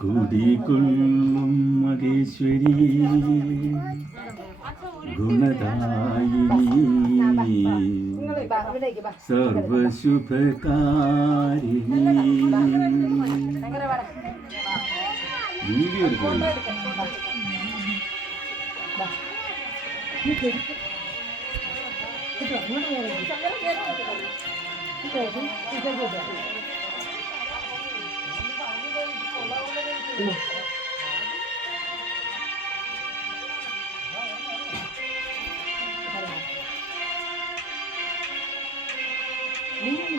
കുടികൊള്ളും Maheshwari ഗുണദായിനി സർവശുഭകാരിണി. Video എടുക്കുന്നു.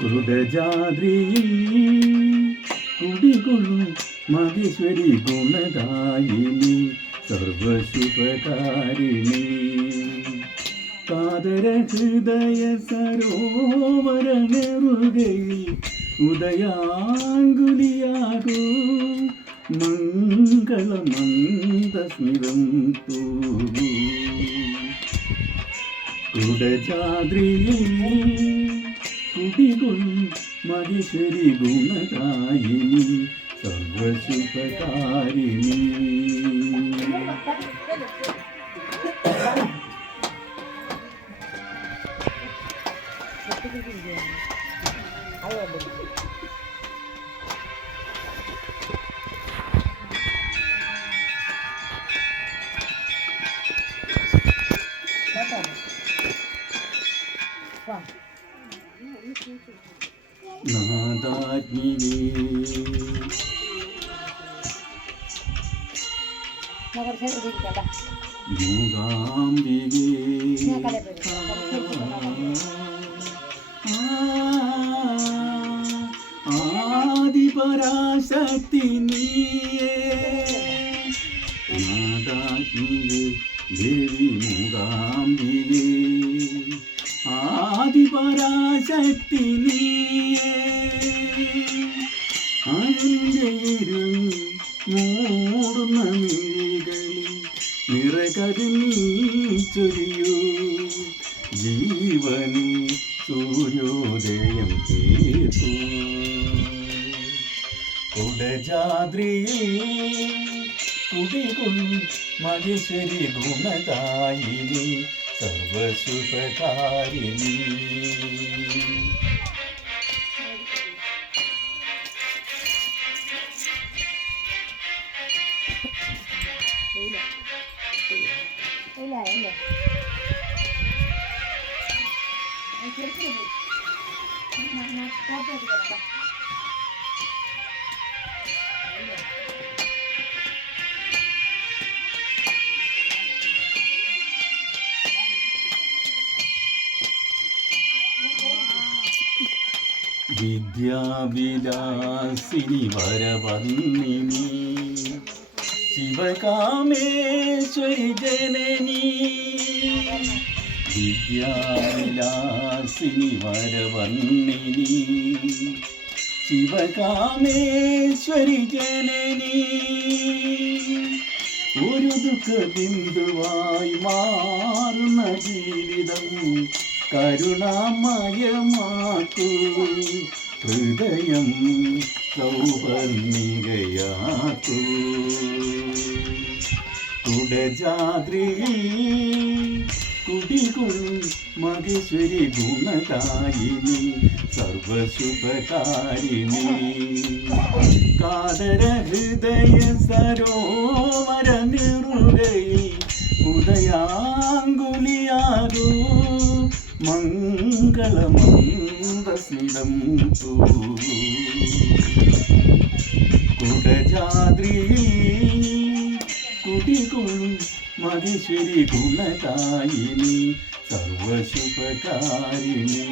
കുടജാദ്രിയിൽ കുടികൊള്ളും മഹേശ്വരി ഗുണദായിനി സർവശുഭകാരിണി. കാതര ഹൃദയ സരോവര നെറുകയിൽ ഉദയാങ്കുലിയാകൂ മംഗളമന്ദസ്മിതം തൂകൂ. കുടജാദ്രിയിൽ കുടികൊള്ളും മഹേശ്വരി ഗുണദായിനി സർവശുഭകാരിണി. നാദാഗ്നിയേ മൂകാംബികേ ആദിപരാശക്തി നീയേ. നാദാഗ്നിയേ ദേവി മൂകാംബികേ ആദിപരാശക്തി നീയേ. അഴലിലും മൂടുന്ന മിഴികളിൽ നിറകരുന്നീ ചൊരിയൂ. ജീവനിൽ സൂര്യോദയം തീർക്കൂ. കുടജാദ്രിയിൽ കുടികൊള്ളും മഹേശ്വരി ഗുണദായിനി സർവശുഭകാരിണി. വിദ്യാവിലാസിനി വരവർണ്ണിനി ശിവകാമേശ്വരി ജനനി. വിദ്യാവിലാസിനി വരവർണ്ണിനി ശിവകാമേശ്വരി ജനനി. ഒരു ദുഃഖ ബിന്ദുവായി മാറുന്ന ജീവിതം കരുണാമയമാക്കൂ. ഹൃദയം സൗവർണികയാക്കൂ. കുടജാദ്രിയിൽ കുടികൊള്ളും മഹേശ്വരി ഗുണദായിനി സർവശുഭകാരിണി. കാതര ഹൃദയ സരോവര നെറുകയിൽ ഉദയാങ്കുലിയാകൂ മംഗളമന്ദസ്മിതം തൂകൂ. കുടജാദ്രിയിൽ കുടികൊള്ളും മഹേശ്വരി ഗുണദായിനി സർവശുഭകാരിണി.